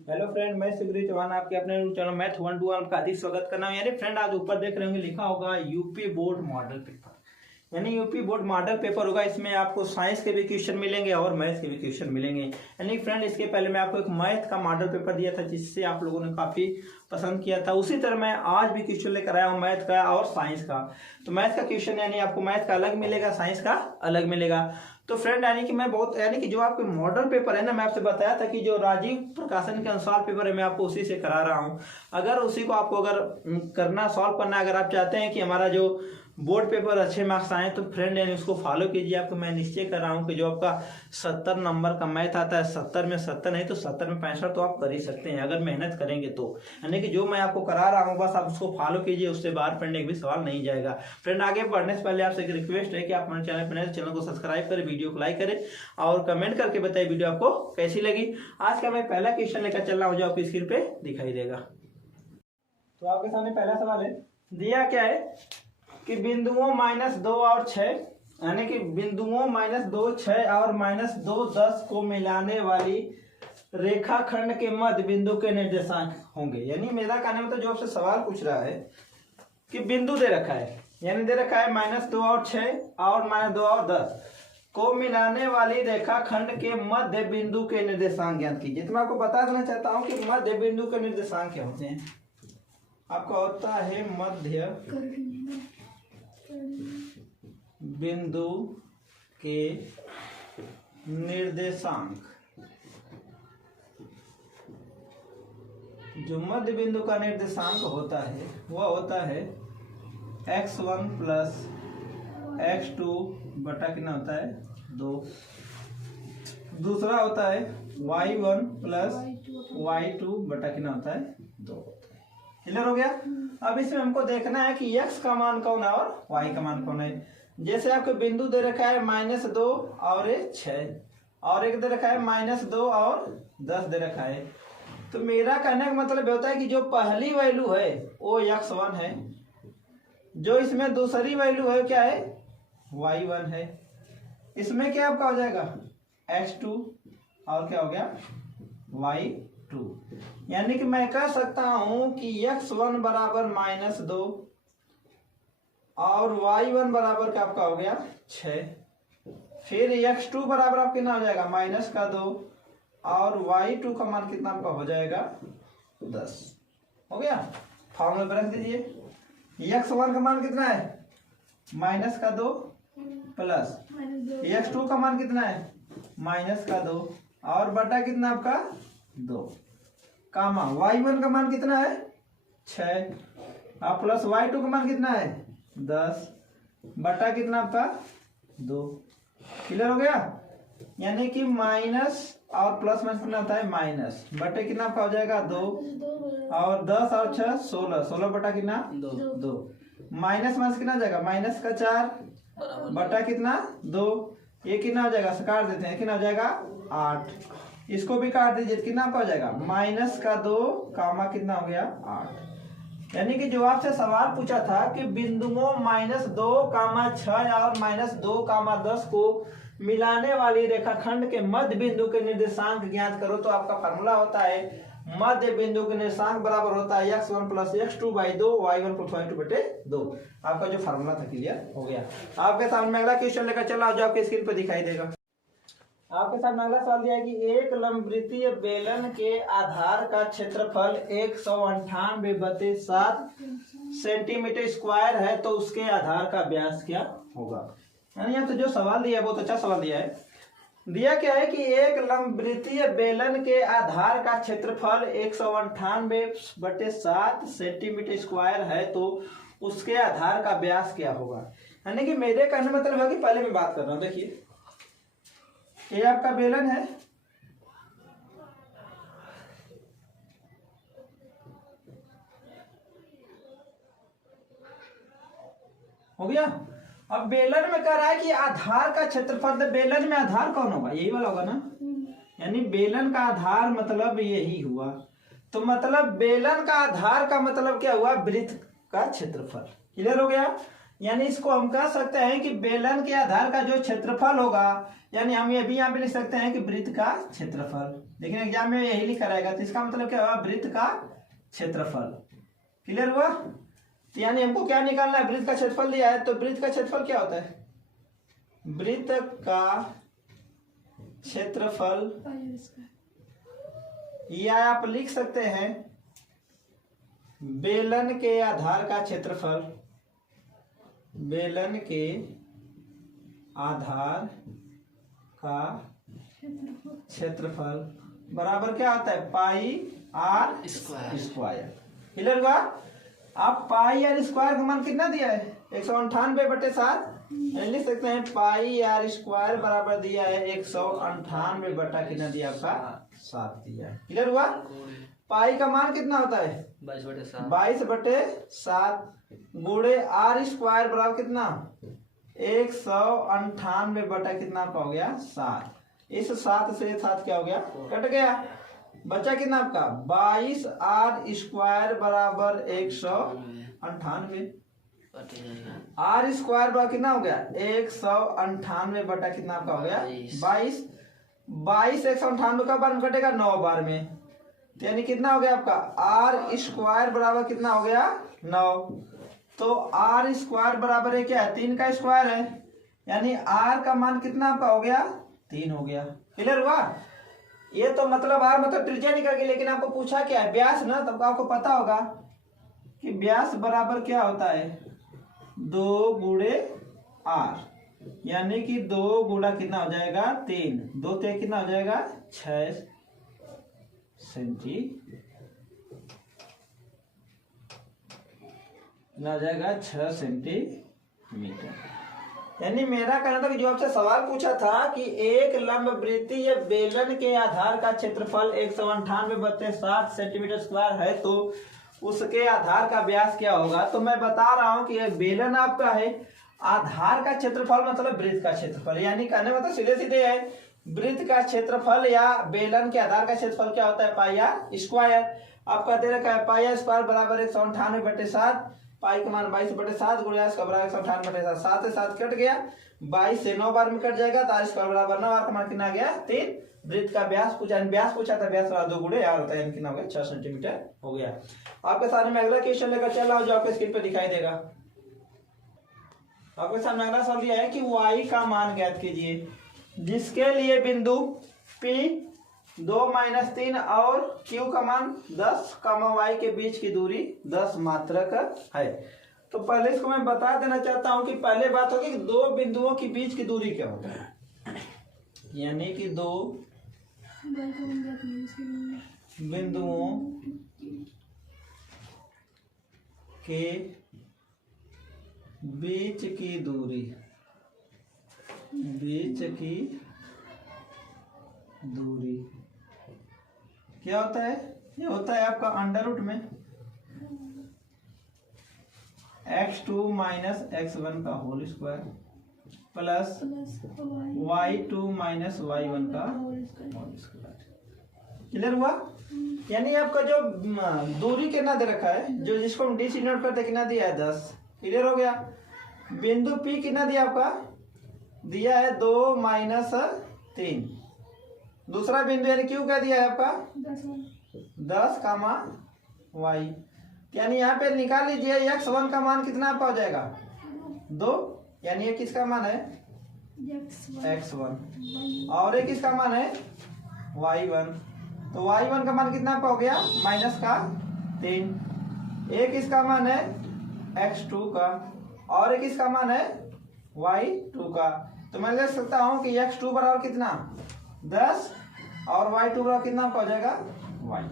Hello friend, मैं शिवरी चौहान आपके अपने चैनल मैथ 1 2 आपका हार्दिक स्वागत करना हूं। यानी फ्रेंड, आज ऊपर देख रहे होंगे लिखा होगा यूपी बोर्ड मॉडल पेपर। यानी यूपी बोर्ड मॉडल पेपर होगा। इसमें आपको साइंस के भी क्वेश्चन मिलेंगे और मैथ्स के भी क्वेश्चन मिलेंगे। यानी फ्रेंड, इसके पहले मैं आपको एक मैथ का मॉडल पेपर दिया था जिससे आप लोगों ने काफी पसंद किया था। उसी तरह मैं आज भी क्वेश्चन लेकर आया हूँ मैथ का और साइंस का। तो मैथ का क्वेश्चन यानी आपको मैथ का अलग मिलेगा, साइंस का अलग मिलेगा। तो फ्रेंड, यानी कि जो आपके मॉडल पेपर है ना, मैं आपसे बताया था कि जो राजीव प्रकाशन के अनुसार पेपर है, मैं आपको उसी से करा रहा हूं। अगर उसी को आपको अगर करना सॉल्व करना, अगर आप चाहते हैं कि हमारा जो बोर्ड पेपर अच्छे मार्क्स आए, तो फ्रेंड यानी उसको फॉलो कीजिए। आपको मैं निश्चय कर रहा हूँ कि जो आपका 70 नंबर का मैथ आता है, 70 में 70 नहीं तो 70 में 65 तो आप कर ही सकते हैं अगर मेहनत करेंगे तो। यानी कि जो मैं आपको करा रहा हूँ बस आप उसको फॉलो कीजिए, उससे बाहर फ्रेंड एक भी सवाल नहीं जाएगा। फ्रेंड, आगे बढ़ने से पहले आपसे एक रिक्वेस्ट है कि आप हमारे चैनल पर नए चैनल को सब्सक्राइब करें, वीडियो को लाइक करें और कमेंट करके बताइए वीडियो आपको कैसी लगी। आज का मैं पहला क्वेश्चन लेकर चल रहा हूँ जो आपकी स्क्रीन पे दिखाई देगा। तो आपके सामने पहला सवाल है, दिया क्या है कि बिंदुओं -2 और 6, यानी कि बिंदुओं -2 6 और -2 10 को मिलाने वाली रेखाखंड के मध्य बिंदु के निर्देशांक होंगे। यानी मेरा कहने में तो जो आपसे सवाल पूछ रहा है कि बिंदु दे रखा है, यानी दे रखा है -2 और 6 और -2 और 10 को मिलाने वाली रेखाखंड के मध्य बिंदु के निर्देशांक ज्ञात कीजिए। तो मैं आपको बता देना चाहता हूं कि मध्य बिंदु के निर्देशांक क्या होते हैं। आपका होता है मध्य बिंदु के निर्देशांक। जो मध्य बिंदु का निर्देशांक होता है वह होता है x1 प्लस x2 बटा कितना होता है 2। दूसरा होता है y1 प्लस y2 बटा कितना होता है 2। क्लियर हो गया। अब इसमें हमको देखना है कि x का मान कौन है और y का मान कौन है। जैसे आपको बिंदु दे रखा है -2 और 6 और एक दे रखा है -2 और 10 दे रखा है। तो मेरा कहने का मतलब होता है कि जो पहली वैल्यू है वो x1 है, जो इसमें दूसरी वैल्यू है क्या है y1 है, इसमें क्या आपका हो जाएगा x2 और क्या हो गया y2। यानी कि मैं कह सकता हूं कि x1 बराबर -2 और y1 बराबर का आपका हो गया 6। फिर x2 बराबर आपका कितना हो जाएगा -2 और y2 का मान कितना आपका हो जाएगा 10। हो गया। फॉर्मूला पर रख दीजिए। x1 का मान कितना है -2 प्लस x2 का मान कितना है -2 और बटा कितना आपका 2 कामा y1 का मान कितना है 6 और प्लस y2 का मान कितना है 10 बटा कितना आपका 2। क्लियर हो गया। यानी कि माइनस और प्लस में कितना होता है माइनस बटे कितना आपका हो जाएगा 2 और 10 और 6 16 16 बटा कितना 2 माइनस में कितना हो जाएगा -4 बटा कितना 2। ये कितना हो जाएगा काट देते हैं, कितना हो जाएगा 8। इसको भी काट दीजिए, कितना आपका हो जाएगा -2 कामा कितना हो गया 8। यानी कि जो आपसे सवाल पूछा था कि बिंदुओं -2 कामा 6 और -2 कामा 10 को मिलाने वाली रेखाखंड के मध्य बिंदु के निर्देशांक ज्ञात करो, तो आपका फार्मूला होता है मध्य बिंदु के निर्देशांक बराबर होता है x1 plus x2 by 2 y1 plus y2 बटे 2। आपका जो फार्मूला था क्लियर हो गया। आपके सामने अगला क्वेश्चन लेकर चला जो आपके स्क्रीन पर दिखाई देगा। आपके सामने अगला सवाल दिया है कि एक लंबवृत्तीय बेलन के आधार का क्षेत्रफल 198/7 सेंटीमीटर स्क्वायर है, तो उसके आधार का व्यास क्या होगा। यानी यहाँ तो जो सवाल दिया है बहुत अच्छा सवाल दिया है। दिया क्या है कि एक लंबवृत्तीय बेलन के आधार का क्षेत्रफल 198/7 सेंटीमीटर स्क्वायर है, तो उसके आधार का व्यास क्या होगा। यानी कि मेरे कहने मतलब है कि पहले मैं बात कर रहा हूँ, देखिए ये आपका बेलन है, हो गया। अब बेलन में कह रहा है कि आधार का क्षेत्रफल, तो बेलन में आधार कौन होगा यही वाला होगा ना। यानी बेलन का आधार मतलब यही हुआ, तो मतलब बेलन का आधार का मतलब क्या हुआ वृत्त का क्षेत्रफल। क्लियर हो गया। यानी इसको हम कह सकते हैं कि बेलन के आधार का जो क्षेत्रफल होगा, यानी हम ये भी यहाँ पे लिख सकते हैं कि वृत्त का क्षेत्रफल। लेकिन एग्जाम में यही लिखा रहेगा, तो इसका मतलब क्या होगा, वृत्त का क्षेत्रफल। क्लियर हुआ? तो यानी हमको क्या निकालना है, वृत्त का क्षेत्रफल दिया है, तो वृत्त का क्षेत्रफल क्या होता है, वृत्त का क्षेत्रफल, या आप लिख सकते हैं बेलन के आधार का क्षेत्रफल, बेलन के आधार का क्षेत्रफल बराबर क्या होता है, पाई आर स्क्वायर। क्लियर हुआ? आप पाई आर स्क्वायर का मान कितना दिया है, 198/7, लिख सकते हैं पाई आर स्क्वायर बराबर दिया है 198 बटा कितना दिया आपका 7 दिया है। क्लियर हुआ? पाई का मान कितना होता है 22/7 गुणे आर स्क्वायर बराबर कितना 198 बटा कितना आपका हो गया 7। इस 7 से 7 क्या हो गया, कट गया, बचा कितना आपका 22 आर स्क्वायर बराबर 198, आर स्क्वायर बराबर कितना हो गया 198 बटा कितना आपका हो गया 22। 198 का बार में कटेगा 9 बार में, तो यानी कितना हो गया आपका आर स्क्वायर बराबर कितना हो गया 9। तो आर स्क्वायर बराबर है क्या है 3 का स्क्वायर है, यानी आर का मान कितना आपका हो गया 3 हो गया। क्लियर हुआ? ये तो मतलब आर मतलब त्रिज्या निकल गई, लेकिन आपको पूछा क्या है व्यास ना, तब आपको पता होगा कि व्यास बराबर क्या होता है 2 गुणे आर, यानी कि 2 गुणा कितना हो जाएगा 3, 2 ते कितना हो जाएगा 6 सेंटीमीटर, कितना हो जाएगा 6 सेंटीमीटर। यानी मेरा कहना था कि जो आपसे सवाल पूछा था कि एक लंब वृत्तीय या बेलन के आधार का क्षेत्रफल 198/7 सेंटीमीटर स्क्वायर है, तो उसके आधार का व्यास क्या होगा। तो मैं बता रहा हूं कि यह बेलन आपका है, आधार का क्षेत्रफल मतलब वृत्त का क्षेत्रफल, यानी कहने मतलब सीधे सीधे है वृत्त का क्षेत्रफल या बेलन के आधार का क्षेत्रफल क्या होता है पाई आर स्क्वायर। आपका दे रखा है पाई आर स्क्वायर बराबर 198/7, पाई का मान 22/7 गुणा इसका बराबर 198/7, 7 से 7 कट गया, 22 से 9 बार में कट जाएगा, तो आर स्क्वायर बराबर 9, आर का मान कितना आ गया 3। वृत्त का व्यास पूछा था, व्यास बराबर 2 गुणे आर होता है, यानी कितना हो गया 6 सेंटीमीटर हो गया। आपके सामने मैं अगला क्वेश्चन लेकर चल रहा हूं जो आपके स्क्रीन पे दिखाई देगा। आपके सामने अगला सवाल दिया है कि y का मान ज्ञात कीजिए जिसके लिए बिंदु P 2-3 और Q का मान 10, y के बीच की दूरी 10 मात्रक है। तो पहले इसको मैं बता देना चाहता हूं कि पहले बात होगी कि दो बिंदुओं के बीच की दूरी क्या होता है, यानी कि दो बिंदुओं के बीच की दूरी क्या होता है, ये होता है आपका अंडर रूट में x2 माइनस x1 का whole square plus y2 minus y1 का होल स्क्वायर। क्लियर हुआ? यानी आपका जो दूरी कितना दे रखा है, जो जिसको हम डी से नोट करते कितना दिया है 10। क्लियर हो गया? बिंदु P कितना दिया आपका, दिया है 2-3। दूसरा बिंदु यानी Q क्या दिया है आपका 10 कामा y, यानी यहाँ पे निकाल लीजिए x1 का मान कितना आपका हो जाएगा 2, यानी ये किसका मान है x1 और एक किसका मान है y1। तो y1 का मान कितना आपका हो गया माइनस का 3, एक इसका मान है x2 का और एक इसका मान है y2 का। तो मैं लिख सकता हूं कि x2 बराबर कितना 10 और y2 बराबर कितना आपका हो जाएगा y।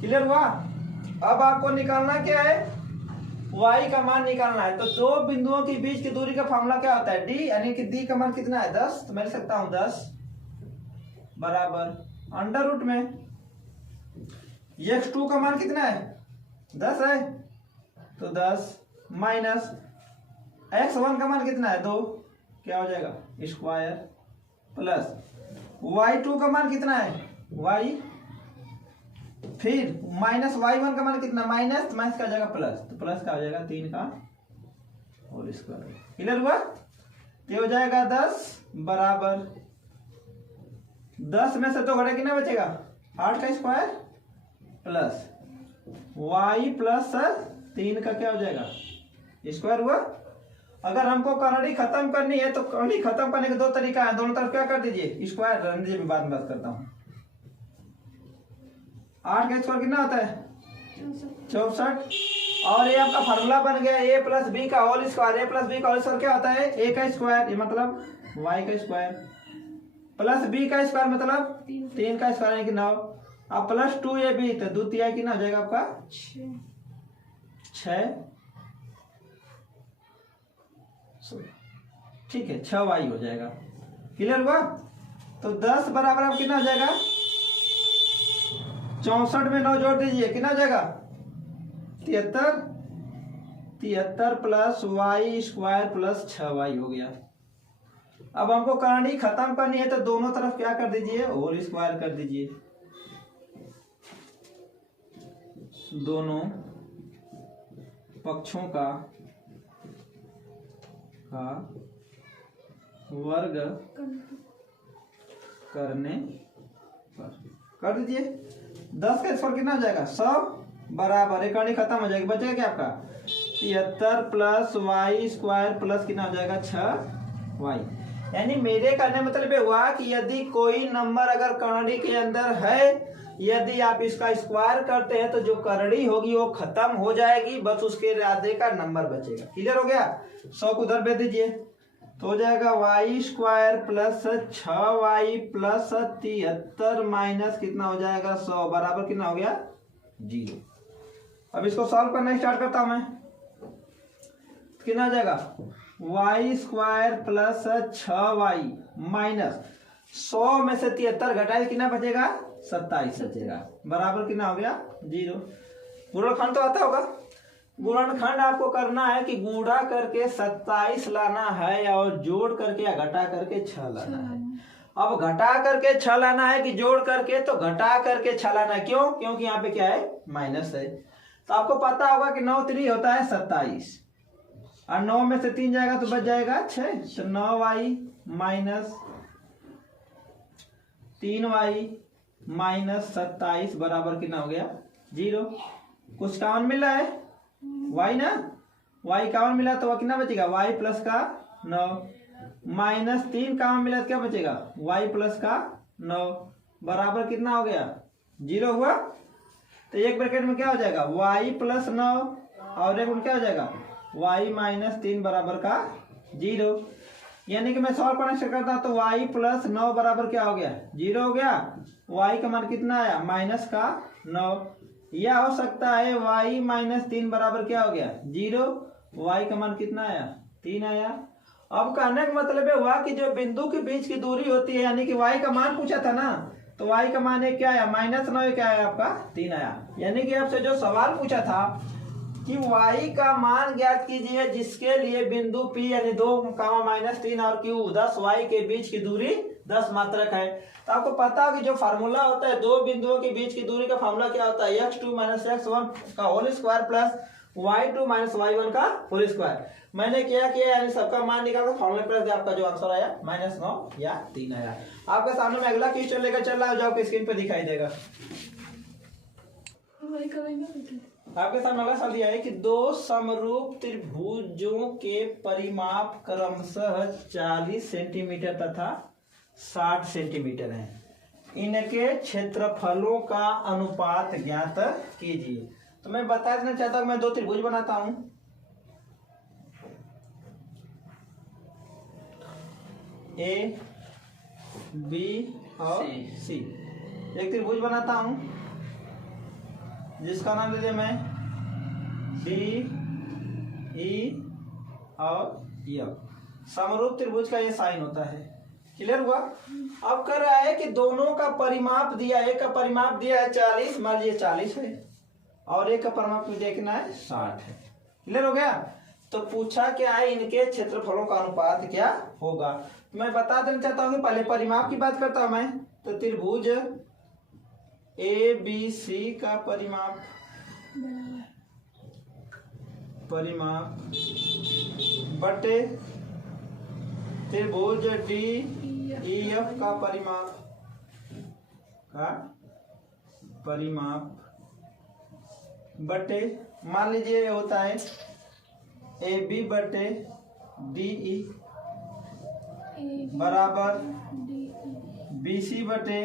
क्लियर हुआ? अब आपको निकालना क्या है, y का मान निकालना है। तो दो बिंदुओं के बीच की दूरी का फॉर्मूला क्या होता है d, यानी कि d का मान कितना है 10, तो मैं लिख सकता हूं 10 बराबर अंडर रूट में x2 का मान कितना है 10 है, तो 10 माइनस x1 का मान कितना है 2, क्या हो जाएगा स्क्वायर प्लस y2 का मान कितना है y, फिर माइनस y1 का मान कितना माइनस का हो जाएगा प्लस, तो प्लस का हो जाएगा 3 का होल स्क्वायर। क्लियर हुआ? तो हो जाएगा 10 बराबर 10 में से 2 घटा कितना बचेगा 8 का स्क्वायर प्लस y प्लस 3 का क्या हो जाएगा स्क्वायर हुआ। अगर हमको करड़ी खत्म करनी है तो करड़ी खत्म करने के 2 तरीका है, दोनों तरफ क्या कर दीजिए स्क्वायर, रहने दीजिए, मैं बाद में बात करता हूँ। 8 का स्क्वायर कितना होता है 64 और ये आपका फार्मूला बन गया a प्लस बी का whole square. a plus b का होल स्क्वायर क्या होता है a का स्क्वायर, ये मतलब y का स्क्वायर प्लस b का स्क्वायर मतलब 3 का स्क्वायर यानी कि 9। अब प्लस 2ab तो द्वितीय कितना हो जाएगा आपका 6। ठीक है 6y हो जाएगा। क्लियर हुआ? तो 10 बराबर अब कितना हो जाएगा 64 में 9 जोड़ दीजिए कितना हो जाएगा 73 plus y square plus 6y हो गया। अब हमको करनी खत्म करनी है तो दोनों तरफ क्या कर दीजिए होल स्क्वायर कर दीजिए, दोनों पक्षों का वर्ग करने पर कर दीजिए। 10 का स्क्वायर कितना हो जाएगा 100 बराबर एक करनी खत्म हो जाएगी, बचेगा क्या आपका 73 प्लस y स्क्वायर प्लस कितना हो जाएगा 6y। यानी मेरे कहने मतलब हुआ कि यदि कोई नंबर अगर करड़ी के अंदर है, यदि आप इसका स्क्वायर करते हैं तो जो करड़ी होगी वो खत्म हो जाएगी, बस उसके आधे का नंबर बचेगा। क्लियर हो गया? 100 को उधर भेज दीजिए तो हो जाएगा y square plus 6y plus 73 minus कितना हो जाएगा 100 बराबर कितना हो गया 0। अब इसको सॉल्व करना स्टार्ट करता हूं मैं, कितना हो जाएगा y square plus 6y minus 100 में से 73 घटाए कितना बचेगा 27 बचेगा बराबर कितना हो गया 0। गुणनखंड तो आता होगा, गुणनखंड आपको करना है कि गुणा करके 27 लाना है और जोड़ करके या घटा करके 6 लाना है। अब घटा करके 6 लाना है कि जोड़ करके, तो घटा करके 6 लाना है। क्यों? क्योंकि यहाँ पे क्या है माइनस है। तो आपको पता होगा कि 9 3 होता है 27 और 9 में से 3 जाएगा तो बच जाएगा 6, तो 9y माइनस 3y माइनस 27 बराबर कितना हो गया 0। कुछ कॉमन मिल रहा है y ना, y कॉमन मिला तो कितना बचेगा y प्लस का 9 माइनस 3 कॉमन मिला तो क्या बचेगा y प्लस का 9 बराबर कितना हो गया 0 हुआ। तो एक ब्रैकेट में क्या हो जाएगा y प्लस 9 और एक में क्या हो जाएगा y माइनस 3 बराबर का 0। यानी कि मैं सॉल्व करना शुरू करता हूं तो y प्लस 9 बराबर क्या हो गया 0 हो गया। y का मान कितना आया माइनस का 9, या हो सकता है y माइनस 3 बराबर क्या हो गया 0, y का मान कितना आया 3 आया। अब कहने का मतलब है हुआ कि जो बिंदु के बीच की दूरी होती है, यानी कि y का मान पूछा था ना, तो y का मान क्या आया माइनस 9 क्या आया आपका 3 आया। यानी कि आपसे जो सवाल पूछा था कि y का मान ज्ञात कीजिए जिसके लिए बिंदु P यानी 2 माइनस 3 और Q 10 y के बीच की दूरी 10 मात्रक है। तो आपको पता है कि जो फार्मूला होता है दो बिंदुओं के बीच की दूरी का फार्मूला क्या होता है x2 माइनस x1 का whole square plus y2 minus y1 का होल स्क्वायर। मैंने क्या किया यानी सबका मान निकाला, फार्मूला प्लस आपका जो आंसर आया -9 या 3 आया। आपके सामने में अगला क्वेश्चन लेकर चल रहा है जो आपकी स्क्रीन पर दिखाई देगा। आपके सामने अगला सवाल दिया है कि दो समरूप त्रिभुजों के परिमाप क्रमशः 40 सेंटीमीटर तथा 60 सेंटीमीटर है, इनके क्षेत्रफलों का अनुपात ज्ञात कीजिए। तो मैं बता देना चाहता हूं, मैं दो त्रिभुज बनाता हूं, ए बी और सी। एक त्रिभुज बनाता हूं जिसका नाम दे दिया मैं डी ई और एफ। समरूप त्रिभुज का ये साइन होता है। क्लियर हुआ? अब कर रहा है कि दोनों का परिमाप दिया है, एक का परिमाप दिया है 40, मान लीजिए 40 है, और एक का परिमाप देखना है 60 है। क्लियर हो गया? तो पूछा क्या है इनके क्षेत्रफलों का अनुपात क्या होगा। तो मैं बता देना चाहता हूँ कि पहले परिमाप की बात करता हूं मैं, तो त्रिभुज ए बी सी का परिमाप बटे त्रिभुज डी ई एफ का परिमाप बटे, मान लीजिए होता है ए बी बटे डी ई बराबर बी सी बटे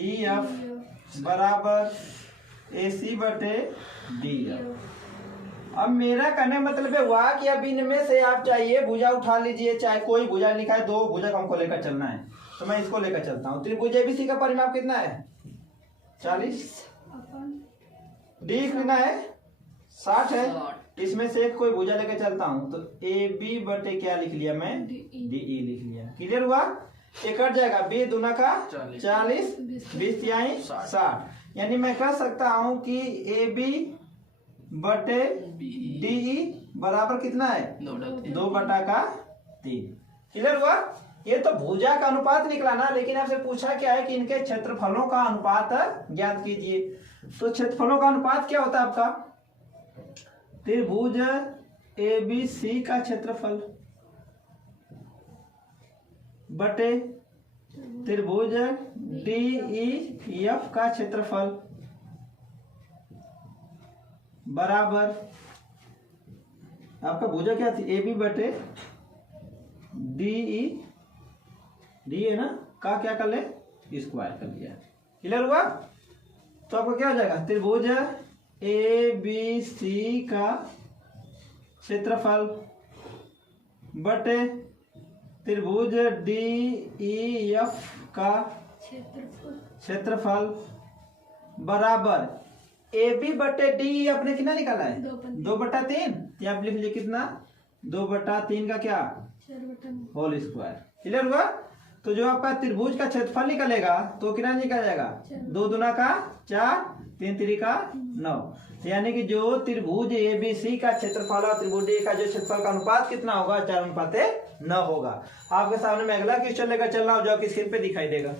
ई एफ बराबर ए सी बटे डी एफ। अब मेरा कहने मतलब है वाक या बिन में से आप चाहिए भुजा उठा लीजिए, चाहे कोई भुजा लिखा है, दो भुजा हमको लेकर चलना है तो मैं इसको लेकर चलता हूँ। त्रिभुज एबीसी का परिमाप कितना है 40, डी कितना है 60 है, इसमें से एक कोई भुजा लेकर चलता हूँ तो ए बी बटे क्या लिख लिया मैं डी ई लिख लिया। क्लियर हुआ? ये कट जाएगा, बी दूना का 40 20 तिहाई 60, यानी मैं कह सकता हूँ कि ए बी बटे डी ई बराबर कितना है 2/3। क्लियर हुआ? ये तो भुजा का अनुपात निकला ना, लेकिन आपसे पूछा क्या है कि इनके क्षेत्रफलों का अनुपात ज्ञात कीजिए। तो क्षेत्रफलों का अनुपात क्या होता है आपका, त्रिभुज ए बी सी का क्षेत्रफल बटे त्रिभुज डी ई एफ का क्षेत्रफल बराबर आपका भुजा क्या थी ए बी बटे डी ई, डी है ना का क्या कर ले स्क्वायर कर लिया। क्लियर हुआ? तो आपका क्या हो जाएगा त्रिभुज ए बी सी का क्षेत्रफल बटे त्रिभुज डी ई एफ का क्षेत्रफल बराबर ए बी बटे डी आपने कितना निकाला है 2/3, आप लिख लीजिए कितना 2/3 का क्या होल स्क्वायर। क्लियर हुआ? तो जो आपका त्रिभुज का क्षेत्रफल निकलेगा तो कितना निकल जाएगा 2 दूना का 4 3 3 का 9, यानी कि जो त्रिभुज ए बी सी का क्षेत्रफल और त्रिभुज डी का जो क्षेत्रफल का अनुपात कितना होगा 4:9 होगा। आपके सामने मैं अगला क्वेश्चन लेकर चल रहा हूँ जो आपकी स्क्रीन पे दिखाई देगा।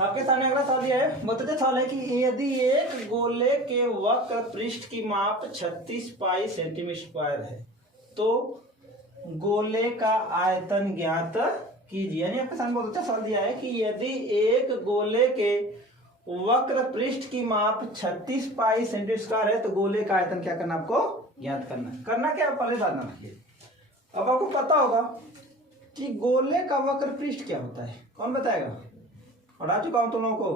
आपके सामने अगला सवाल यह है, बताते सवाल है कि यदि एक गोले के वक्र पृष्ठ की माप 36 पाई सेंटीमीटर है तो गोले का आयतन ज्ञात कीजिए। यानी आपके सामने बहुत अच्छा सवाल दिया है कि यदि एक गोले के वक्र पृष्ठ की माप 36 पाई सेंटीमीटर है तो गोले का आयतन क्या करना आपको ज्ञात करना क्या पहले ध्यान रखिए। अब आपको पता होगा कि गोले का वक्र पृष्ठ क्या होता है, कौन बताएगा? पढ़ा चुका हूं तुम लोगों को।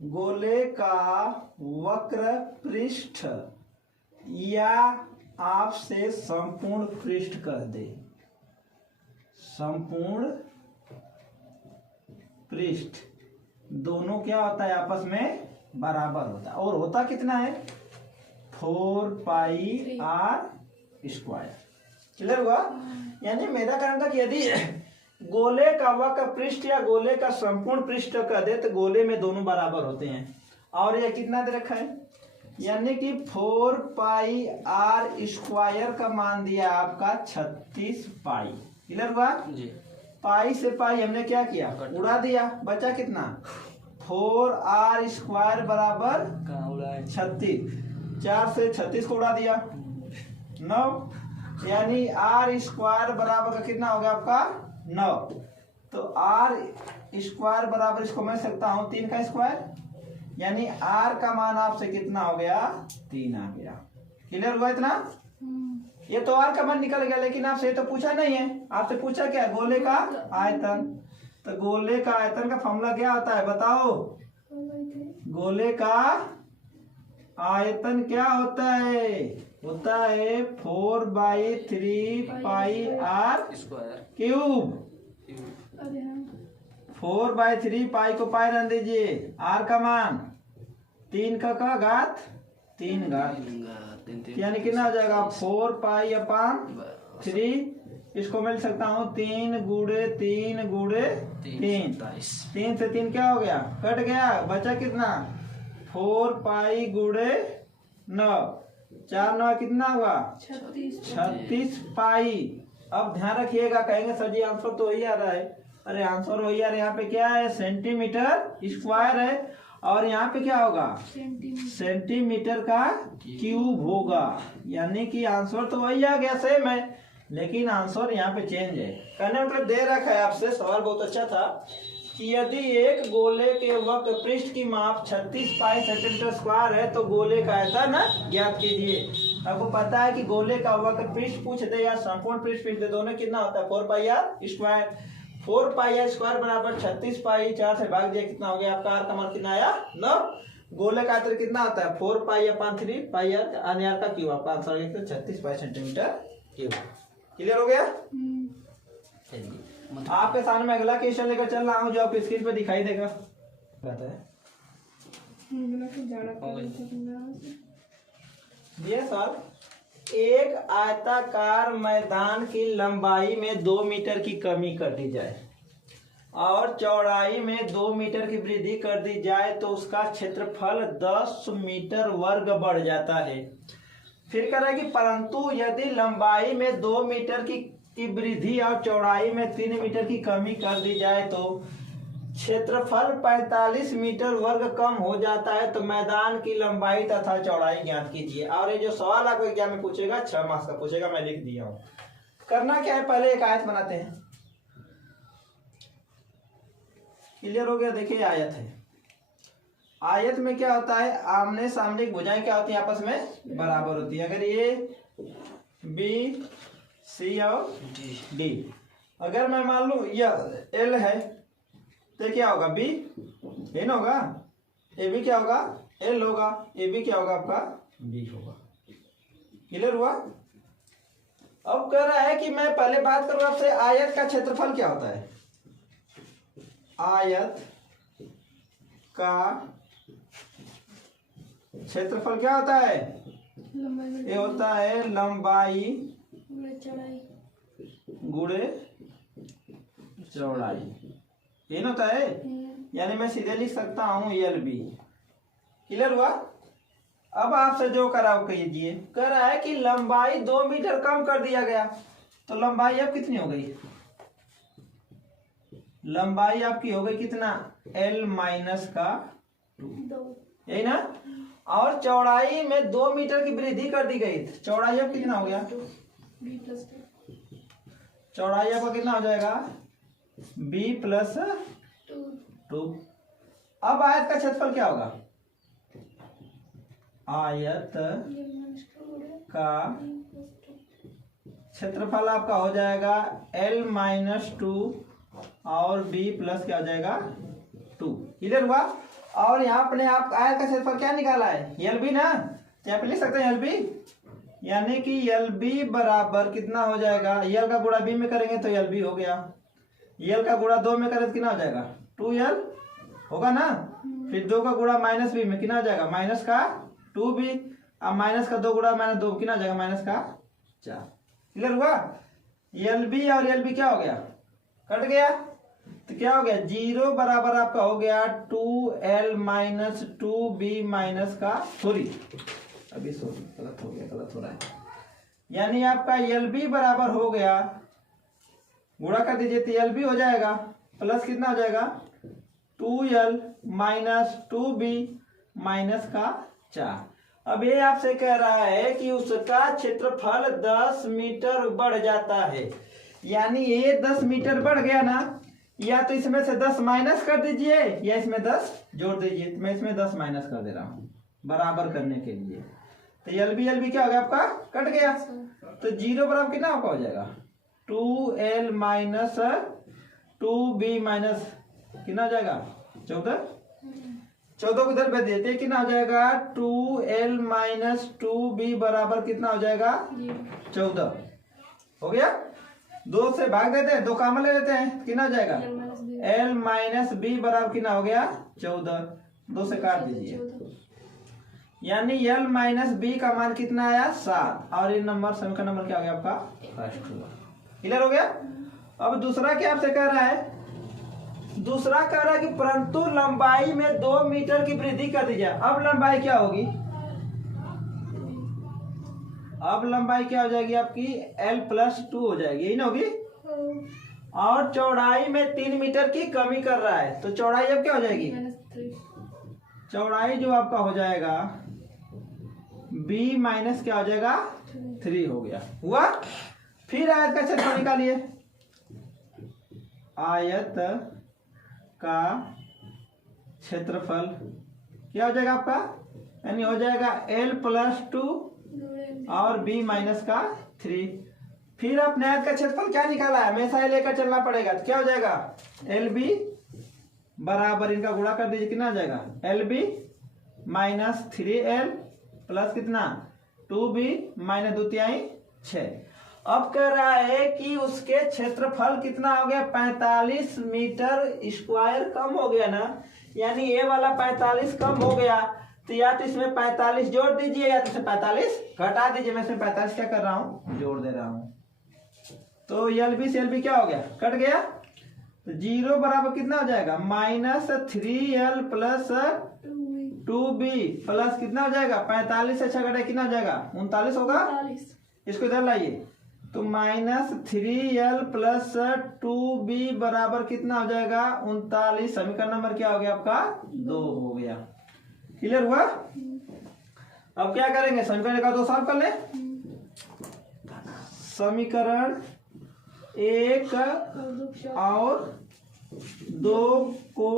गोले का वक्र पृष्ठ या आपसे संपूर्ण पृष्ठ कह दे, संपूर्ण पृष्ठ दोनों क्या होता है आपस में बराबर होता है, और होता कितना है 4 पाई आर स्क्वायर। क्लियर हुआ? यानी मेरा कहना था कि यदि गोले का वक्र पृष्ठ या गोले का संपूर्ण पृष्ठ कह दे तो गोले में दोनों बराबर होते हैं, और यह कितना दे रखा है यानी कि 4 पाई आर स्क्वायर का मान दिया आपका 36 पाई। क्लियर हुआ? पाई से पाई हमने क्या किया उड़ा दिया, बचा कितना 4 आर स्क्वायर बराबर 36, 4 से 36 को उड़ा दिया 9, यानी आर स्क्वायर बराबर का कितना हो गया आपका 9। तो आर स्क्वायर बराबर इसको मैं सकता हूं 3 का स्क्वायर, यानी आर का मान आपसे कितना हो गया 3 आ गया। क्लियर हुआ इतना? ये तो आर का मान निकल गया, लेकिन आपसे तो पूछा नहीं है, आपसे पूछा क्या गोले का आयतन। तो गोले का आयतन का फॉर्मूला क्या होता है बताओ? गोले का आयतन क्या होता है? होता है 4/3 पाई आर क्यूब। 4/3 पाई को पाई रन दीजिए, आर का मान 3 का घात 3 घात, यानी कितना हो जाएगा 4 पाई अपान 3। इसको मैं लिख सकता हूँ 3 गुणे 3 गुणे 3, 3 से 3 क्या हो गया कट गया, बचा कितना 4 पाई गुणे 9, 4 9 कितना हुआ 36 पाई। अब ध्यान रखिएगा, कहेंगे सर जी आंसर तो वही आ रहा है, अरे आंसर वही आ रहा है, यहाँ पे क्या है सेंटीमीटर स्क्वायर है, और यहाँ पे क्या होगा, सेंटीमीटर का क्यूब होगा। यानी कि आंसर तो वही आ गया सेम है, लेकिन आंसर यहाँ पे चेंज है। कहने मतलब दे रखा है आपसे, सवाल बहुत अच्छा था कि यदि एक गोले के वक्र पृष्ठ की माप 36 पाई सेंटीमीटर स्क्वायर है तो गोले का आयतन ज्ञात कीजिए। आपको पता है कि गोले का वक्र पृष्ठ पूछ दे या संपूर्ण पृष्ठ पूछ दे, दोनों कितना होता है 4 pi r square. 4 pi r square बराबर 36 पाई 4 से भाग दिया, कितना हो गया आपका, आर का मान कितना आया 9। गोले का आयतन कितना होता है 4 पाई अपॉन 3 पाई आर का क्यूब। आपका आंसर आ गया 36 पाई सेंटीमीटर क्यूब। क्लियर हो गया। आपके सामने मैं अगला क्वेश्चन लेकर चल रहा हूँ जो आपको स्क्रीन पे दिखाई देगा। ये सर, एक आयताकार मैदान की लंबाई में 2 मीटर की कमी कर दी जाए और चौड़ाई में 2 मीटर की वृद्धि कर दी जाए तो उसका क्षेत्रफल 10 मीटर वर्ग बढ़ जाता है। फिर कह रहा है कि परंतु यदि लंबाई में 2 मीटर की वृद्धि और चौड़ाई में 3 मीटर की कमी कर दी जाए तो क्षेत्रफल 45 मीटर वर्ग कम हो जाता है, तो मैदान की लंबाई तथा चौड़ाई ज्ञात कीजिए। और ये जो सवाल आपको एग्जाम में पूछेगा 6 मार्क्स का पूछेगा, मैं लिख दिया हूँ। करना क्या है, पहले एक आयत बनाते हैं। क्लियर हो गया। देखिए आयत है, आयत में क्या होता है, आमने सामने की भुजाएं क्या होती है, आपस में बराबर होती है। अगर ये बी सी और डी, अगर मैं मान लू यह एल है तो क्या होगा, बी एन होगा, ए बी क्या होगा, एल होगा, ए बी क्या होगा आपका, बी होगा। क्लियर हुआ। अब कह रहा है कि मैं पहले बात करूं आपसे, आयत का क्षेत्रफल क्या होता है। आयत का क्षेत्रफल क्या होता है, ये होता है लंबाई गुणे चौड़ाई, ये होता है। यानी मैं सीधे लिख सकता हूं एल बी। क्लियर हुआ। अब आपसे जो करा वो कीजिए। कह रहा है कि लंबाई 2 मीटर कम कर दिया गया, तो लंबाई अब कितनी हो गई, लंबाई आपकी हो गई कितना, L माइनस का 2, यही ना। और चौड़ाई में 2 मीटर की वृद्धि कर दी गई, चौड़ाई अब कितना हो गया, चौड़ाई आपका कितना हो जाएगा, b प्लस 2। अब आयत का क्षेत्रफल क्या होगा, आयत का क्षेत्रफल आपका हो जाएगा L माइनस 2 और b प्लस क्या हो जाएगा 2। क्लियर हुआ। और यहाँ अपने आप आयत का क्षेत्रफल क्या निकाला है, एल बी ना, तो यहाँ पे लिख सकते हैं एल बी, यानी कि एल बी बराबर कितना हो जाएगा, एल का गुणा बी में करेंगे तो एल बी हो गया, एल का गुणा 2 में करें तो कितना हो जाएगा 2l होगा ना। फिर 2 का गुणा माइनस बी में कितना हो जाएगा, माइनस का 2b। अब माइनस का 2 गुणा माइनस 2 कितना हो जाएगा, माइनस का 4। क्लियर हुआ। एल बी और एल बी क्या हो गया, कट गया, तो क्या हो गया 0 बराबर आपका हो गया 2l माइनस 2b माइनस का सॉरी अभी सॉरी गलत हो गया, गलत हो रहा है। यानी आपका एल बी बराबर हो गया, गुणा कर दीजिए तो एल बी हो जाएगा प्लस कितना हो जाएगा 2l माइनस 2b माइनस का 4। अब ये आपसे कह रहा है कि उसका क्षेत्रफल 10 मीटर बढ़ जाता है। यानी ये 10 मीटर बढ़ गया ना, या तो इसमें से 10 माइनस कर दीजिए या इसमें 10 जोड़ दीजिए। तो मैं इसमें 10 माइनस कर दे रहा हूँ बराबर करने के लिए। तो एल बी क्या हो गया आपका, कट गया, तो 0 बराबर कितना आपका हो जाएगा 2l माइनस 2b माइनस कितना हो जाएगा 14 को इधर भेज देते कितना हो जाएगा 2l माइनस 2b बराबर कितना हो जाएगा 14 हो गया। 2 से भाग देते हैं, 2 कॉमन ले लेते हैं, कितना हो जाएगा l माइनस b बराबर कितना हो गया 14। 2 से काट दीजिए, यानी l माइनस b का मान कितना आया 7। और ये नंबर समीकरण नंबर क्या हो गया आपका फर्स्ट हुआ। क्लियर हो गया। अब दूसरा क्या आपसे कह रहा है, दूसरा कह रहा है कि परंतु लंबाई में 2 मीटर की वृद्धि कर दी जाए। अब लंबाई क्या होगी, अब लंबाई क्या हो जाएगी आपकी l प्लस 2 हो जाएगी, यही ना होगी। और चौड़ाई में 3 मीटर की कमी कर रहा है, तो चौड़ाई अब क्या हो जाएगी चौड़ाई जो आपका हो जाएगा b माइनस क्या हो जाएगा 3 हो गया हुआ। फिर आयत का क्षेत्रफल निकालिए, आयत का क्षेत्रफल क्या हो जाएगा आपका, यानी हो जाएगा l प्लस 2 और b माइनस का 3। फिर आपने आयत का क्षेत्रफल क्या निकाला है, हमेशा ही लेकर चलना पड़ेगा, तो क्या हो जाएगा एल बी बराबर, इनका गुणा कर दीजिए, कितना आ जाएगा L B minus 3l plus कितना 2b माइनस 2 6। अब कह रहा है कि उसके क्षेत्रफल कितना हो गया 45 मीटर स्क्वायर कम हो गया ना, यानी ये वाला 45 कम हो गया, तो या तो इसमें 45 जोड़ दीजिए या तो इसमें 45 घटा दीजिए। मैं इसमें 45 क्या कर रहा हूँ जोड़ दे रहा हूँ, तो एल बी से एल बी क्या हो गया कट गया, तो 0 बराबर कितना हो जाएगा -3l प्लस 2b प्लस कितना हो जाएगा 45 से 6 घटे कितना हो जाएगा 39 होगा। इसको इधर लाइए, तो -3l प्लस 2b बराबर कितना हो जाएगा 39। समीकरण नंबर क्या हो गया आपका 2 हो गया। क्लियर हुआ। अब क्या करेंगे, समीकरण का 2 सॉल्व कर ले। समीकरण 1 और 2 को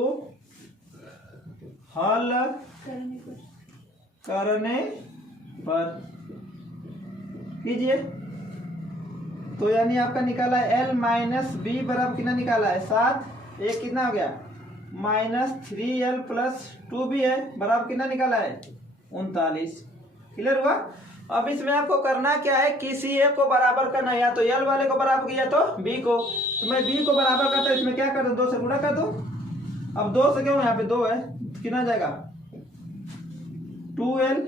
हल करने पर कीजिए, तो यानी आपका निकाला है l माइनस बी बराबर कितना निकाला है 7, एक कितना हो गया -3l प्लस 2b है बराबर कितना निकाला है 39। क्लियर हुआ। अब इसमें आपको करना क्या है, किसी एक को बराबर करना, या तो l वाले को बराबर किया तो b को, तो मैं b को बराबर करता हूं, इसमें क्या कर दो 2 से गुणा कर दो। अब 2 से क्यों, यहाँ पे 2 है, कितना जाएगा 2l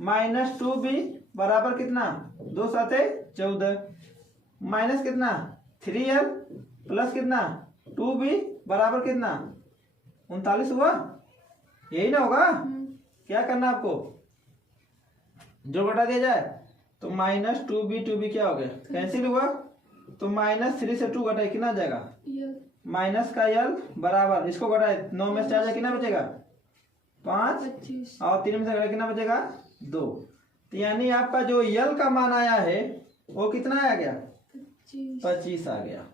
माइनस 2b बराबर कितना 2 7 14 माइनस कितना 3l प्लस कितना 2b बराबर कितना 39 हुआ। यही ना होगा, क्या करना आपको जो घटा दिया जाए, तो -2b क्या हो गया कैंसिल हुआ, तो -3 से 2 घटाए कितना आ जाएगा माइनस का l बराबर, इसको घटाए 9 में से 4 कितना बचेगा 5 और 3 में से घटाए कितना बचेगा 2। तो यानी आपका जो l का मान आया है वो कितना आ गया 25 आ गया।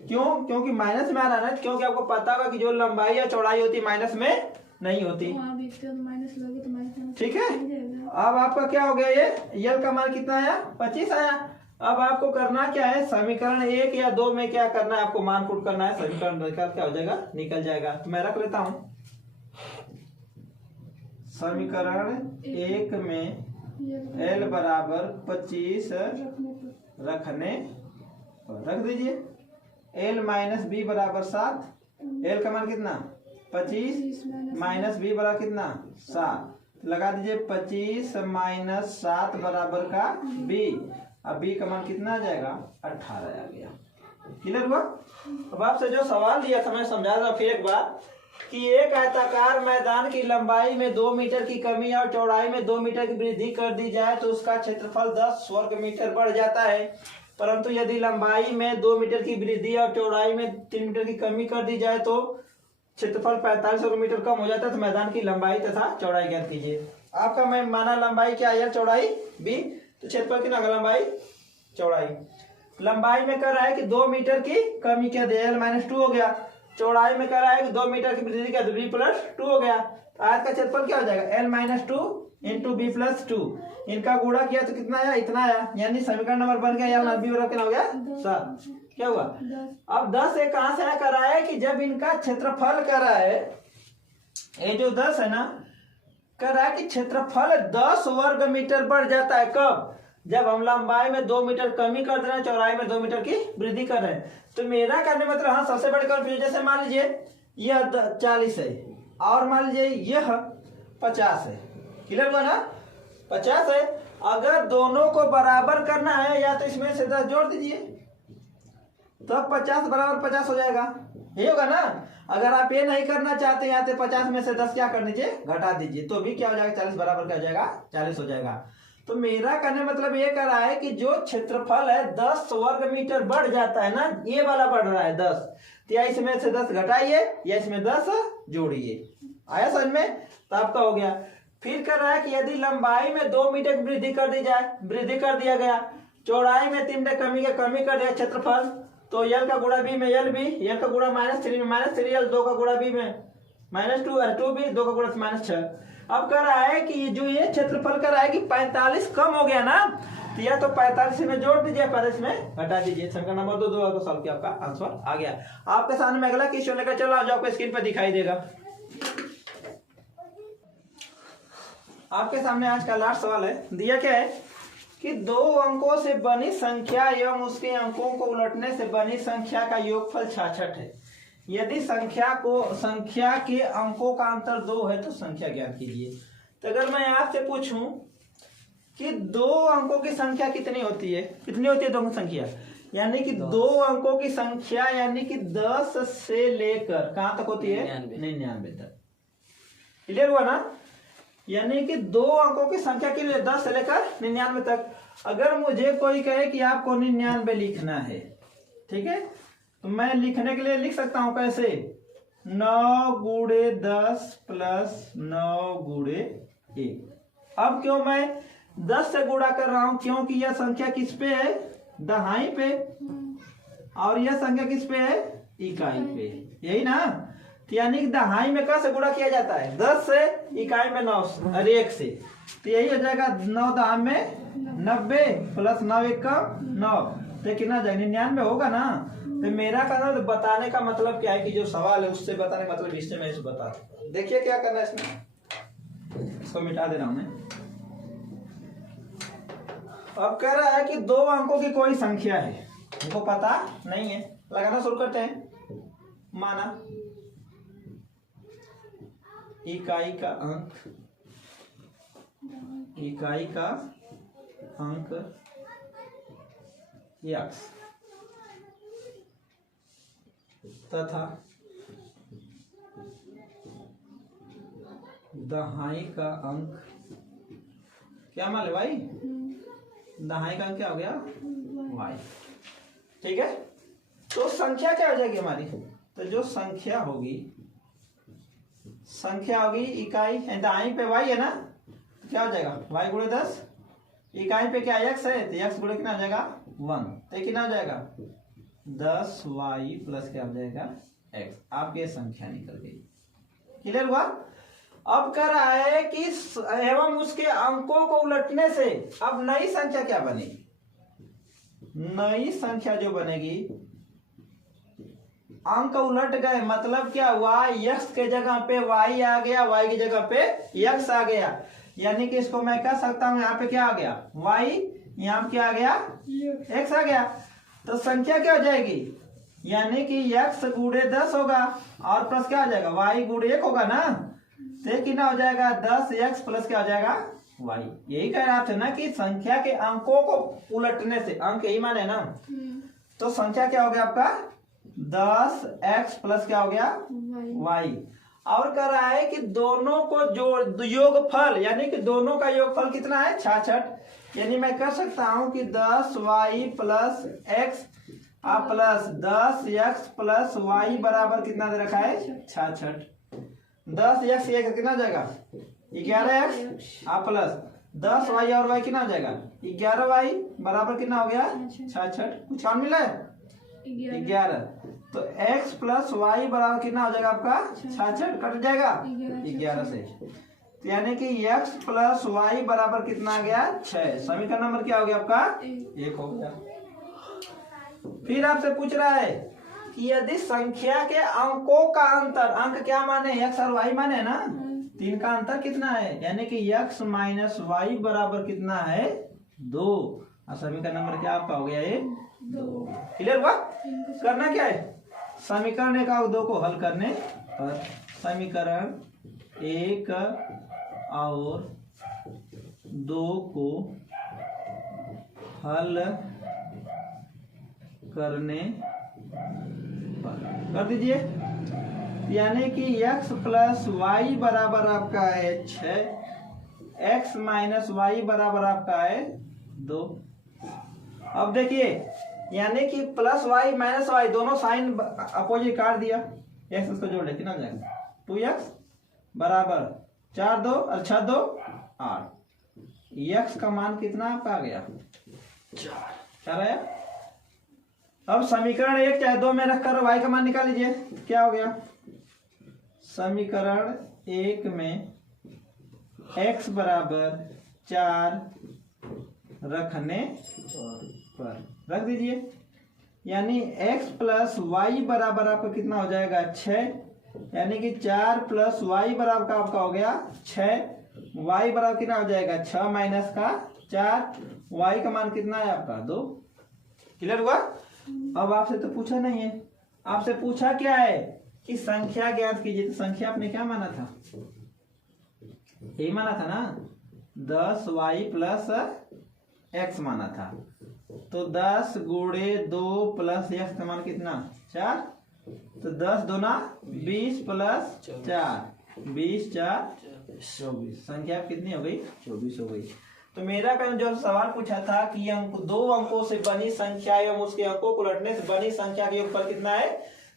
क्यों, क्योंकि माइनस में आ रहा है ना, क्योंकि आपको पता होगा कि जो लंबाई या चौड़ाई होती है माइनस में नहीं होती। ठीक है। अब आपका क्या हो गया, ये यल का मान कितना आया 25 आया। अब आपको करना क्या है, समीकरण 1 या 2 में क्या करना है, आपको मान पुट करना है, समीकरण निकाल क्या हो जाएगा निकल जाएगा। तो मैं रख लेता हूं समीकरण 1 में l बराबर 25 रखने रख दीजिए, l माइनस बी बराबर 7, l का मान कितना 25 माइनस बी बराबर कितना 7, लगा दीजिए 25 माइनस 7 बराबर का b, अब b का मान कितना आ जाएगा 18 आ गया। क्लियर हुआ। अब आपसे जो सवाल दिया था मैं समझा रहा फिर एक बार, कि एक आयताकार मैदान की लंबाई में 2 मीटर की कमी और चौड़ाई में 2 मीटर की वृद्धि कर दी जाए तो उसका क्षेत्रफल 10 वर्ग मीटर बढ़ जाता है, परंतु यदि लंबाई में 2 मीटर की वृद्धि और चौड़ाई में 3 मीटर की कमी कर दी जाए तो क्षेत्रफल 45 वर्ग मीटर कम हो जाता है। तो मैदान की लंबाई तथा चौड़ाई ज्ञात कीजिए। आपका मैं माना लंबाई क्या है, चौड़ाई b, तो क्षेत्रफल कितना लंबाई चौड़ाई। लंबाई में कर रहा है कि 2 मीटर की कमी क्या दे l माइनस 2 हो गया, चौड़ाई में कर रहा है कि 2 मीटर की वृद्धि क्या b प्लस 2 हो गया। आयत का क्षेत्रफल क्या हो जाएगा l minus 2 into b plus 2, इनका गुणा किया तो कितना आया इतना आया, यानी समीकरण नंबर बन गया l बी बराबर कितना हो गया 7। क्या हुआ। अब 10 से कहां से कर रहा है कि जब इनका क्षेत्रफल कर रहा है, ये जो 10 है ना, कर रहा है कि क्षेत्रफल 10 वर्ग मीटर बढ़ जाता है। कब, जब हम लंबाई में 2 मीटर कमी कर रहे हैं, चौड़ाई में 2 मीटर की वृद्धि कर रहे हैं। तो मेरा करने मतलब हाँ सबसे बड़े कंफ्यूजन, जैसे मान लीजिए यह 40 है और मान लीजिए यह 50 है। क्लियर हुआ ना, 50 है। अगर दोनों को बराबर करना है या तो इसमें से 10 जोड़ दीजिए, तब 50 बराबर 50 हो जाएगा, यही होगा ना। अगर आप ये नहीं करना चाहते यहाँ से 50 में से 10 क्या कर दीजिए घटा दीजिए, तो भी क्या हो जाएगा 40 बराबर क्या हो जाएगा 40 हो जाएगा। तो मेरा करने मतलब ये कर रहा है कि जो क्षेत्रफल है 10 वर्ग मीटर बढ़ जाता है ना, ये वाला बढ़ रहा है 10, तो या इसमें से 10 घटाइए या इसमें 10 जोड़िए। आया समझ में? तो आपका हो गया। फिर कर रहा है कि यदि लंबाई में 2 मीटर की वृद्धि कर दी जाए, वृद्धि कर दिया गया, चौड़ाई में 3 मीटर कमी कर दिया क्षेत्रफल, तो यल का गुणा बी में यल बी, यल का गुणा -3 में -3 यल, 2 का गुणा बी में -2 और 2 बी, 2 का गुणा -6। अब कर रहा है कि जो ये क्षेत्रफल कर रहा है कि 45 कम हो गया ना, तो या तो 45 में जोड़ दीजिए, 45 में घटा दीजिए। समीकरण नंबर 2 को सॉल्व किया, आपका आंसर आ गया। आपके सामने में अगला क्वेश्चन लेकर चलो, आप आपको स्क्रीन पर दिखाई देगा। आपके सामने आज का लास्ट सवाल है। दिया क्या है कि 2 अंकों से बनी संख्या एवं उसके अंकों को उलटने से बनी संख्या का योगफल 66 है। यदि संख्या के अंकों का अंतर 2 है तो संख्या ज्ञात कीजिए। तो अगर मैं आपसे पूछूं कि 2 अंकों की संख्या कितनी होती है, कितनी होती है 2 की संख्या, यानी कि 2 अंकों की संख्या यानी कि 10 से लेकर कहां तक होती है? 99 तक। क्लियर हुआ ना? यानी कि 2 अंकों की संख्या के लिए 10 से लेकर 99 तक। अगर मुझे कोई कहे कि आपको 99 लिखना है, ठीक है, तो मैं लिखने के लिए लिख सकता हूं कैसे? 9 गुणे 10 प्लस 9 गुणे 1। अब क्यों मैं 10 से गुणा कर रहा हूं? क्योंकि यह संख्या किस पे है? दहाई पे, और यह संख्या किस पे है? इकाई पे, यही ना? यानी कि दहाई में कैसे गुणा किया जाता है? 10 से, इकाई में 9 और 1 से, तो यही हो जाएगा 9 दहा में 90 प्लस 9 1 का 9, तो कितना जाएगा? 99 होगा ना। तो मेरा कहना तो बताने का मतलब क्या है कि जो सवाल है उससे बताने का मतलब इससे मैं इसे बता दूं। देखिए क्या करना है इसमें, इसको मिटा दे रहा हूं मैं। अब कह रहा है कि 2 अंकों की कोई संख्या है, हमको पता नहीं है, लगाना शुरू करते हैं। माना इकाई का अंक x तथा दहाई का अंक क्या मान ले भाई? दहाई का अंक क्या हो गया? y। ठीक है, तो संख्या क्या हो जाएगी हमारी? तो जो संख्या होगी इकाई, दहाई पे y है ना, तो क्या हो जाएगा? y गुणे 10, इकाई पे क्या x है, तो x गुणे कितना हो जाएगा? 1, तो कितना हो जाएगा? 10y प्लस क्या हो जाएगा? x। आपकी संख्या निकल गई। क्लियर हुआ? अब कह रहा है कि एवं उसके अंकों को उलटने से अब नई संख्या क्या बनेगी? नई संख्या जो बनेगी, अंक उलट गए, मतलब क्या हुआ? x के जगह पे y आ गया, y की जगह पे x आ गया, यानी कि इसको मैं कह सकता हूं यहाँ पे क्या आ गया? y, यहाँ पे क्या आ गया? x आ गया। तो संख्या क्या हो जाएगी? यानी कि x गुणे 10 होगा और प्लस क्या हो जाएगा? y गुणे 1 होगा ना, तो कितना हो जाएगा? 10x प्लस क्या हो जाएगा? y। यही कह रहा था ना कि संख्या के अंकों को उलटने से, अंक यही माने ना, तो संख्या क्या हो गया आपका? 10x प्लस क्या हो गया? y। और कह रहा है कि दोनों को जोड़, योगफल, यानी कि दोनों का योगफल कितना है? 66। यानी मैं कर सकता हूं कि 10y plus x plus 10x plus y बराबर कितना दे रखा है? 66। 10x ये कितना हो जाएगा? 11x प्लस 10y और y कितना हो जाएगा? 11y बराबर कितना हो गया? 66। कुछ और मिला है? 11। तो x प्लस y बराबर कितना हो जाएगा आपका? 66। कट जाएगा 11 से, तो यानी कि x प्लस y बराबर कितना आ गया? 6। समीकरण नंबर क्या हो गया आपका? 1 हो गया। फिर आपसे पूछ रहा है कि यदि संख्या के अंकों का अंतर, अंक क्या माने? x और y माने ना, 3 का अंतर कितना है? यानी कि x माइनस y बराबर कितना है? 2। और समीकरण नंबर क्या आपका हो गया? ये 2। क्लियर हुआ? करना क्या है? समीकरण 1 और 2 को हल करने पर समीकरण 1 और 2 को हल करने पर कर दीजिए, यानी कि x प्लस वाई बराबर आपका है 6, x माइनस वाई बराबर आपका है 2। अब देखिए यानी कि प्लस वाई माइनस वाई दोनों साइन अपोजिट काट दिया, एक्स उसको जोड़ ले कितना जाएगा 2x बराबर 4 2 और 6 2 8, एक्स का मान कितना आपका आ गया 4 आया। अब समीकरण 1 चाहे 2 में रखकर वाई का मान निकाल लीजिए, क्या हो गया समीकरण 1 में x बराबर 4 रखने पर रख दीजिए, यानी x प्लस वाई बराबर आपका कितना हो जाएगा 6, यानी कि 4 प्लस वाई बराबर का आपका हो गया 6, वाई बराबर कितना हो जाएगा 6 माइनस का 4, वाई का मान कितना है आपका 2। क्लियर हुआ। अब आपसे तो पूछा नहीं है, आपसे पूछा क्या है कि संख्या ज्ञात कीजिए, तो संख्या आपने क्या माना था, यही माना था ना 10y प्लस x माना था, तो 10 गुणे 2 प्लस x का मान कितना 4, तो 10 दूना 20 प्लस 4 20 4 24, संख्या कितनी हो गई 24 हो गई। तो मेरा जो सवाल पूछा था कि अंक 2 अंकों से बनी संख्या एवं उसके अंकों को उलटने से बनी संख्या के ऊपर कितना है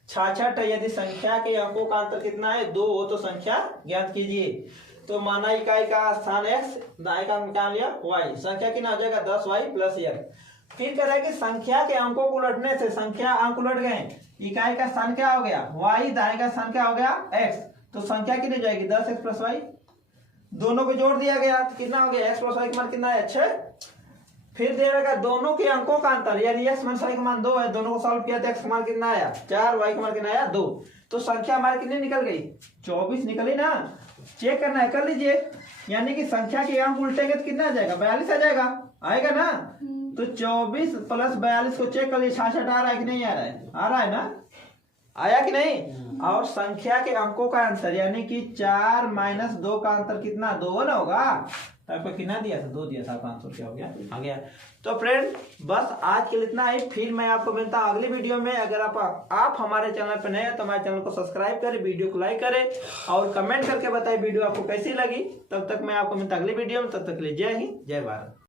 66, यदि संख्या के अंकों का अंतर कितना है 2 हो तो संख्या ज्ञात कीजिए। तो माना इकाई का स्थान x, दाएं का निकाल लिया y, संख्या कितना हो जाएगा 10y प्लस x। फिर कह रहा है कि संख्या के अंकों को उलटने से संख्या अंक उलट गए, इकाई का स्थान क्या हो गया y, दाएं का स्थान क्या हो गया x, तो संख्या कितनी जाएगी 10x प्लस y, दोनों को जोड़ दिया गया तो कितना हो गया x प्लस y का मान कितना है 6। फिर दे रहा दोनों के अंकों का अंतर, यानी x माइनस y का मान 2 है, दोनों को सॉल्व किया तो x का मान कितना आया 4, y का मान कितना आया 2, तो संख्या हमारी कितनी निकल गई 24 निकली ना। चेक करना है कर लीजिए, यानी कि संख्या के अंक उल्टेंगे तो कितना आ जाएगा 42 आ जाएगा, आएगा ना। तो 24 प्लस 42 को चेक कर लीजिए 66 आ रहा है कि नहीं आ रहा है, आ रहा है ना, आया कि नहीं। और संख्या के अंकों का अंतर यानी कि 4 माइनस 2 का अंतर कितना 2 ना होगा, तो आपको कितना दिया था 2 दिया था, 500 क्या हो गया आ गया। तो फ्रेंड बस आज के लिए इतना ही, फिर मैं आपको मिलता हूं अगली वीडियो में। अगर आप हमारे चैनल पर नए हैं तो हमारे चैनल को सब्सक्राइब करें, वीडियो को लाइक करें और कमेंट करके बताएं वीडियो आपको कैसी लगी। तब तक मैं आपको मिलता अगली वीडियो में, तब तक के लिए जय हिंद जय भारत।